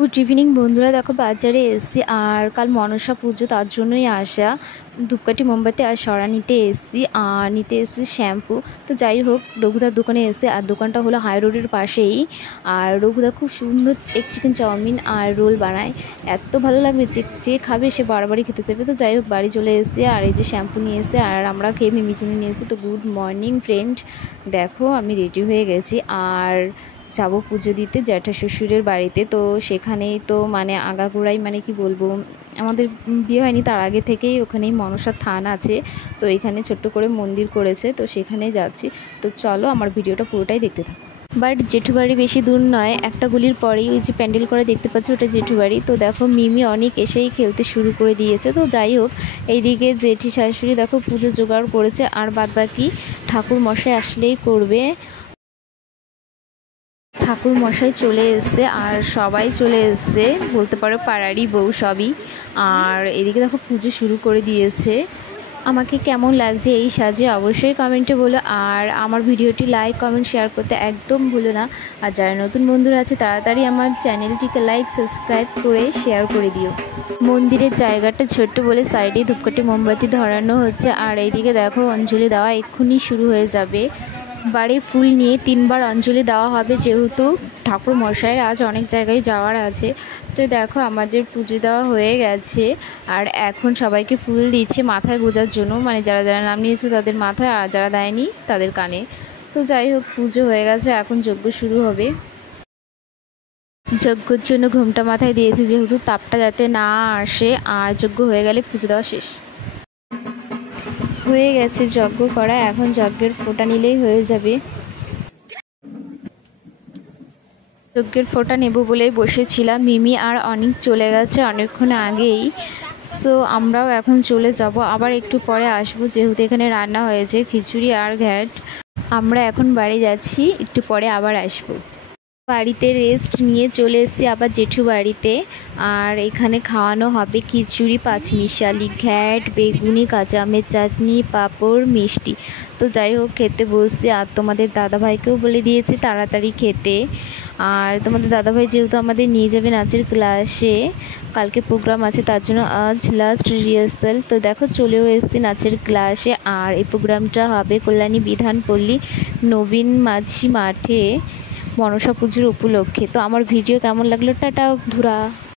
Good evening বন্ধুরা, দেখো বাজারে এসেছি আর কাল মনসা পুজো তার জন্যই আসা। ধূপকাঠি মোমবাতি আর সরা নিতে এসেছি আর নিতে এসেছি শ্যাম্পু। তো যাই হোক, রঘুদার দোকানে এসে, আর দোকানটা হলো হাই রোডের পাশেই। আর রঘুদা খুব সুন্দর এক চিকেন চাউমিন আর রোল বানায়, এত ভালো লাগবে যে খাবে সে বারবারই খেতে চাইবে। তো যাই হোক, বাড়ি চলে এসেছি আর এই যে শ্যাম্পু নিয়ে এসে আর আমরা খেয়ে মিমিচুনি নিয়ে এসেছি। তো গুড মর্নিং ফ্রেন্ড, দেখো আমি রেডি হয়ে গেছি আর যাব পুজো দিতে জ্যাঠা শ্বশুরের বাড়িতে। তো সেখানেই তো মানে আগাগোড়াই মানে কি বলবো, আমাদের বিয়ে হয়নি তার আগে থেকেই ওখানেই মনসা থান আছে। তো এখানে ছোট্ট করে মন্দির করেছে, তো সেখানেই যাচ্ছি। তো চলো আমার ভিডিওটা পুরোটাই দেখতে থাকো। বাট জেঠুবাড়ি বেশি দূর নয়, একটা গলির পরেই ওই যে প্যান্ডেল করে দেখতে পাচ্ছ ওটা জেঠুবাড়ি। তো দেখো মিমি অনেক এসেই খেলতে শুরু করে দিয়েছে। তো যাই হোক, এইদিকে জেঠি শাশুড়ি দেখো পুজো জোগাড় করেছে আর বাদবাকি ঠাকুর মশাই আসলেই করবে। ঠাকুর মশাই চলে এসছে আর সবাই চলে এসছে, বলতে পারো পাড়ারই বউ সবই। আর এদিকে দেখো পুজো শুরু করে দিয়েছে। আমাকে কেমন লাগছে এই সাজে অবশ্যই কমেন্টে বলো, আর আমার ভিডিওটি লাইক কমেন্ট শেয়ার করতে একদম ভুলো না। আর যারা নতুন বন্ধুরা আছে তাড়াতাড়ি আমার চ্যানেলটিকে লাইক সাবস্ক্রাইব করে শেয়ার করে দিও। মন্দিরের জায়গাটা ছোট্ট বলে সাইডে ধূপকাঠি মোমবাতি ধরানো হচ্ছে। আর এইদিকে দেখো অঞ্জলি দেওয়া এক্ষুনি শুরু হয়ে যাবে। বাড়ি ফুল নিয়ে 3বার অঞ্জলি দেওয়া হবে, যেহেতু ঠাকুর মশাইয়ের আজ অনেক জায়গায় যাওয়ার আছে। তো দেখো আমাদের পুজো দেওয়া হয়ে গেছে আর এখন সবাইকে ফুল দিচ্ছে মাথায় গোজার জন্য, মানে যারা যারা নাম নিয়েছে তাদের মাথায় আর যারা দেয়নি তাদের কানে। তো যাই হোক, পুজো হয়ে গেছে, এখন যজ্ঞ শুরু হবে। যজ্ঞর জন্য ঘুমটা মাথায় দিয়েছে, যেহেতু তাপটা যাতে না আসে, আর যজ্ঞ হয়ে গেলে পুজো দেওয়া শেষ হয়ে গেছে। যজ্ঞ করা, এখন যজ্ঞের ফোঁটা নিলেই হয়ে যাবে। যজ্ঞের ফোঁটা নেব বলেই বসেছিলাম, মিমি আর অনেক চলে গেছে অনেকক্ষণ আগেই। সো আমরাও এখন চলে যাব, আবার একটু পরে আসবো, যেহেতু এখানে রান্না হয়েছে খিচুড়ি আর ঘ্যাট। আমরা এখন বাড়ি যাচ্ছি, একটু পরে আবার আসবো। বাড়িতে রেস্ট নিয়ে চলে এসেছি আবার জেঠু বাড়িতে। আর এখানে খাওয়ানো হবে খিচুড়ি, পাঁচমিশালি, ঘ্যাট, বেগুনি, কাঁচা আমের চাটনি, পাঁপড়, মিষ্টি। তো যাই হোক, খেতে বসছি আর তোমাদের দাদাভাইকেও বলে দিয়েছি তাড়াতাড়ি খেতে। আর তোমাদের দাদাভাই যেহেতু আমাদের নিয়ে যাবে নাচের ক্লাসে, কালকে প্রোগ্রাম আছে তার জন্য আজ লাস্ট রিহার্সাল। তো দেখো চলেও এসেছি নাচের ক্লাসে। আর এই প্রোগ্রামটা হবে কল্যাণী বিধানপল্লী নবীন মাঝি মাঠে মনসা পুজোর উপলক্ষে। তো আমার ভিডিও কেমন লাগলো, টাটা বন্ধুরা।